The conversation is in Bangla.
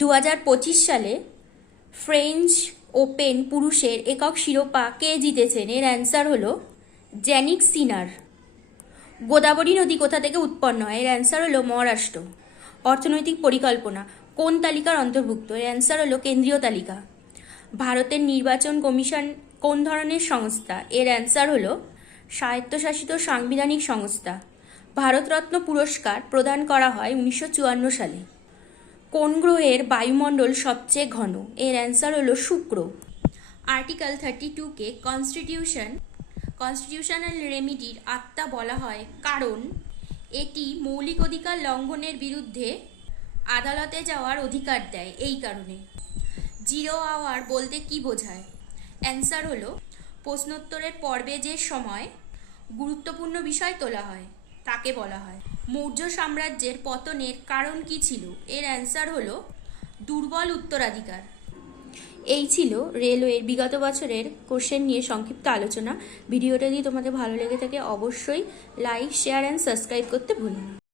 2025 সালে ফ্রেঞ্চ ওপেন পুরুষের একক শিরোপা কে জিতেছেন? এর অ্যান্সার হলো জ্যানিক সিনার। গোদাবরী নদী কোথা থেকে উৎপন্ন হয়? এর অ্যান্সার হলো মহারাষ্ট্র। অর্থনৈতিক পরিকল্পনা কোন তালিকার অন্তর্ভুক্ত? এর অ্যান্সার হলো কেন্দ্রীয় তালিকা। ভারতের নির্বাচন কমিশন কোন ধরনের সংস্থা? এর অ্যান্সার হলো স্বায়ত্তশাসিত সাংবিধানিক সংস্থা। ভারতরত্ন পুরস্কার প্রদান করা হয় 1954 সালে। কোন গ্রহের বায়ুমণ্ডল সবচেয়ে ঘন? এর অ্যান্সার হলো শুক্র। আর্টিকেল 32কে কনস্টিটিউশনাল রেমিডির আত্মা বলা হয় কারণ এটি মৌলিক অধিকার লঙ্ঘনের বিরুদ্ধে আদালতে যাওয়ার অধিকার দেয়। এই কারণে জিরো আওয়ার বলতে কি বোঝায়? অ্যান্সার হলো প্রশ্নোত্তরের পর্বে যে সময় গুরুত্বপূর্ণ বিষয় তোলা হয় তাকে বলা হয়। মৌর্য সাম্রাজ্যের পতনের কারণ কি ছিল? এর অ্যান্সার হলো দুর্বল উত্তরাধিকার। এই ছিল রেলওয়ের বিগত বছরের কোশ্চেন নিয়ে সংক্ষিপ্ত আলোচনা। ভিডিওটা যদি তোমাদের ভালো লেগে থাকে অবশ্যই লাইক, শেয়ার অ্যান্ড সাবস্ক্রাইব করতে ভুলবেন না।